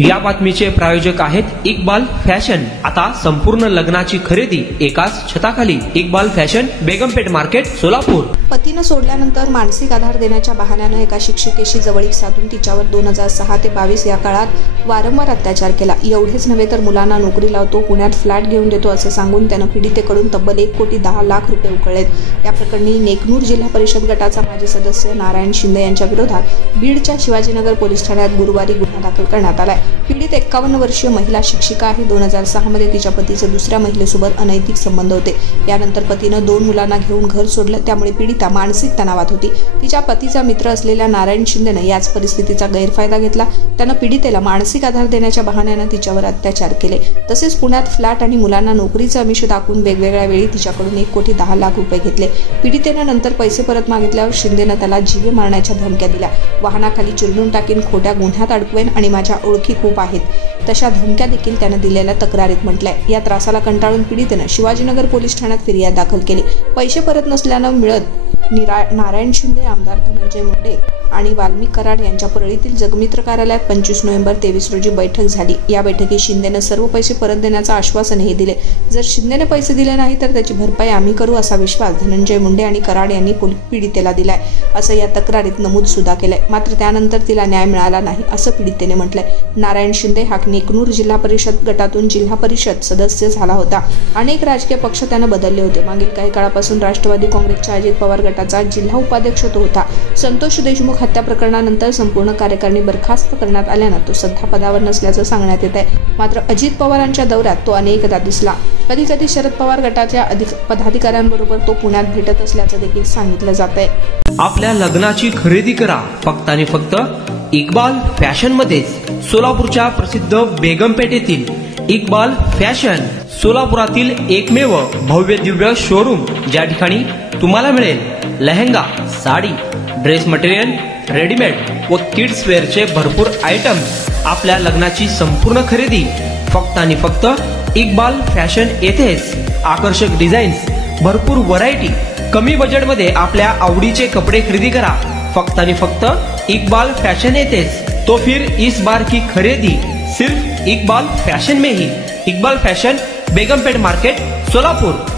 या बातमीचे प्रायोजक आहेत इक्बाल फॅशन। आता संपूर्ण लग्नाची खरेदी एकाच छताखाली। Iqbal fashion, Begampeth market, Solapur. पतीनं सोडल्यानंतर मानसिक आधार देण्याच्या बहाण्याने एका शिक्षिकेशी जवळीक साधून तिच्यावर 2006 ते 22 या काळात वारंवार अत्याचार केला। एवढेच नव्हे तर मुलांना नोकरी लावतो, पुण्यात फ्लॅट घेऊन देतो असे सांगून त्यानं पीडितेकडून तब्बल 1,10,00,000 रुपये उकळलेत। या प्रकरणी नेकनूर जिल्हा परिषद गटाचा माजी सदस्य नारायण शिंदे यांच्या विरोधात बीडच्या शिवाजीनगर पोलीस ठाण्यात गुरुवारी गुन्हा दाखल करण्यात आलाय। पीडित 51 वर्षीय महिला शिक्षिका आहे। 2006 मध्ये तिच्या पतीचे दुसऱ्या महिलेसोबत अनैतिक संबंध होते। यानंतर पतीनं 2 मुलांना घेऊन घर सोडलं, त्यामुळे पीडिता मानसिक तणावात होती। तिच्या पतीचा मित्र असलेल्या नारायण शिंदेनं याच परिस्थितीचा गैरफायदा घेतला। त्यानं पीडितेला मानसिक आधार देण्याच्या बहाण्यानं तिच्यावर अत्याचार केले। तसेच पुण्यात फ्लॅट आणि मुलांना नोकरीचं आमिष दाखवून वेगवेगळ्या वेळी तिच्याकडून 1,10,00,000 रुपये घेतले। पीडितेनं नंतर पैसे परत मागितल्यावर शिंदेनं त्याला जीवे मारण्याच्या धमक्या दिल्या। वाहनाखाली चिरडून टाकीन, खोट्या गुन्ह्यात अडकवेन आणि माझ्या ओळखी खूप आहेत, तशा धमक्या देखील त्यानं दिलेल्या तक्रारीत म्हटलंय। या त्रासाला कंटाळून पीडितेनं शिवाजीनगर पोलीस ठाण्यात फिर्याद दाखल केली। पैसे परत नसल्यानं मिळत नारायण शिंदे, आमदार धनंजय मुंडे आणि वाल्मिक कराड यांच्या परळीतील जगमित्र कार्यालयात 25 नोव्हेंबर 23 रोजी बैठक झाली। या बैठकीत शिंदेनं सर्व पैसे परत देण्याचं आश्वासनही दिले। जर शिंदेने पैसे दिले नाही तर त्याची भरपाई आम्ही करू असा विश्वास धनंजय मुंडे आणि कराड यांनी पीडितेला दिलाय, असं या तक्रारीत नमूद सुद्धा केलंय। मात्र त्यानंतर तिला न्याय मिळाला नाही असं पीडितेने म्हटलंय। नारायण शिंदे हा नेकनूर जिल्हा परिषद गटातून जिल्हा परिषद सदस्य झाला होता। अनेक राजकीय पक्ष त्यानं बदलले होते। मागील काही काळापासून राष्ट्रवादी काँग्रेसच्या अजित पवार गटाचा जिल्हा उपाध्यक्ष तो होता। संतोष देशमुख हत्या प्रकरणानंतर संपूर्ण कार्यकारिणी बरखास्त करण्यात आल्यानं तो सध्या पदावर नसल्याचं सांगण्यात येत आहे। मात्र अजित पवारांच्या दौऱ्यात तो अनेकदा दिसला। कधी कधी शरद पवार गटाच्या पदाधिकाऱ्यांबरोबर तो पुण्यात भेटत असल्याचं देखील सांगितलं जात आहे। आपल्या लग्नाची खरेदी करा फक्त आणि फक्त इक्बाल फॅशन मध्येच। सोलापूरच्या प्रसिद्ध बेगमपेठ येथील इक्बाल फॅशन सोलापुरातील एकमेव भव्य दिव्य शोरूम, ज्या ठिकाणी तुम्हाला मिळेल lehenga, sari, dress material, readymade व किड्स वेअरचे भरपूर आयटम्स। आपल्या लग्नाची संपूर्ण खरेदी फक्त आणि फक्त इक्बाल फॅशन येथेच। आकर्षक डिझाईन्स, भरपूर व्हरायटी, कमी बजेटमध्ये आपल्या आवडीचे कपडे खरेदी करा फक्त आणि फक्त इक्बाल फॅशन येथेच। तो फिर इस बार की खरेदी सिर्फ इक्बाल फैशन में ही। Iqbal fashion, Begampeth market, Solapur.